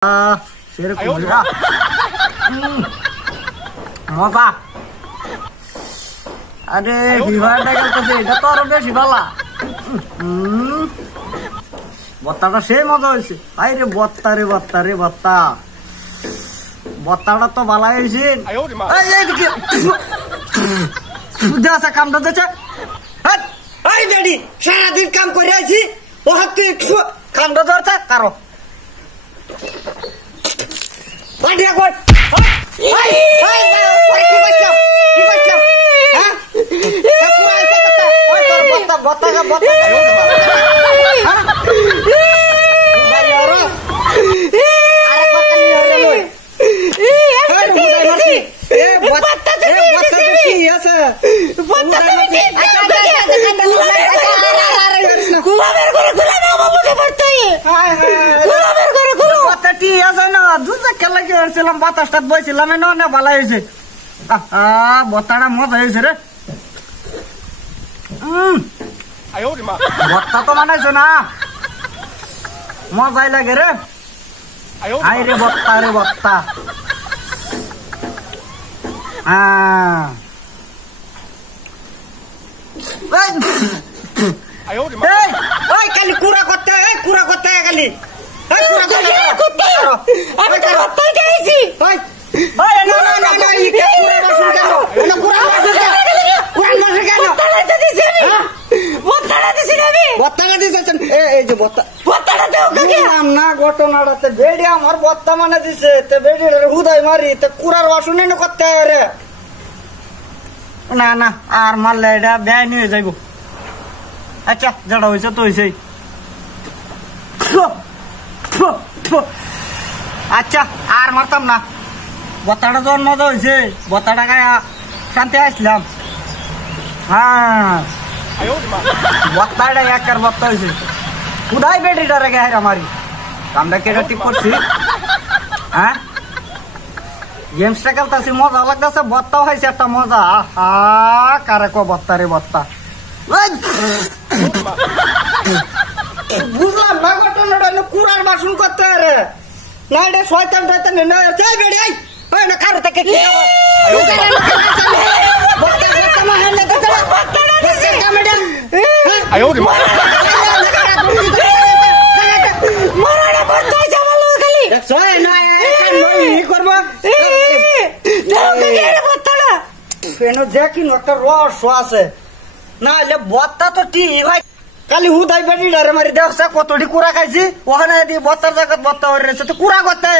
সেরকম মজা। আরে ফিভারটা খেলতেছে, এটা তো আরো বেশি ভালো। বত্তাটা সেই মজা হয়েছে। আই রে বত্তা রে বত্তা রে বত্তা, বত্তাটা তো ভালো হয়েছে। কামটা দিচ্ছে সারাদিন কাম করে আছি, ও তুই কামটা ধরছে কারো বাতাসটা বইছিলাম না ভালো হয়েছে। বত্তাটা মজা হয়েছে রে। বত্তা তো মানাইছে না, মজাই লাগে রে। আই রে বত্তা রে বত্তা। খালি কুড়া করতে কুড়া করতে খালি ঘটনাটা বেড়ি আমার বত্তা মানে দিছে, হুদাই মারি কুড়ার বাসন করতে রে। না না আর মারলে এটা ব্যয় নিয়ে যাইব। আচ্ছা যেটা হয়েছে তো হয়েছেই। আচ্ছা আর মারতাম না। বত্তাটা যখন মজা হয়েছে, বত্তাটা গায়ে শান্তি আসলাম। হ্যাঁ বত্তাটা একার বত্তা হয়েছে। কোথায় বেটিটারে গায়ে মারি আমরা কেটে টিপ করছি। হ্যাঁ গেমসটা খেলতেছি, মজা লাগতেছে। বত্তাও হয়েছে একটা মজা। কারে কো বত্তা রে বত্তা। বুঝলাম না ঘটনাটা কুড়ার বাসন করতে রে না, এটা শয়তান টয়তান কারো থেকে দেখি একটা রস আছে না হলে বত্তা তো ঠিক ভাই। কালি হুদাই বেটি ডারে মারি দেখছে কতটি কুড়া খাইছি, ওখানে বত্তার জায়গা বত্তা হয়ে রয়েছে তো কুড়া করতে।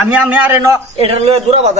আমি আরে ন এটার লয়ে দূরা বাধা।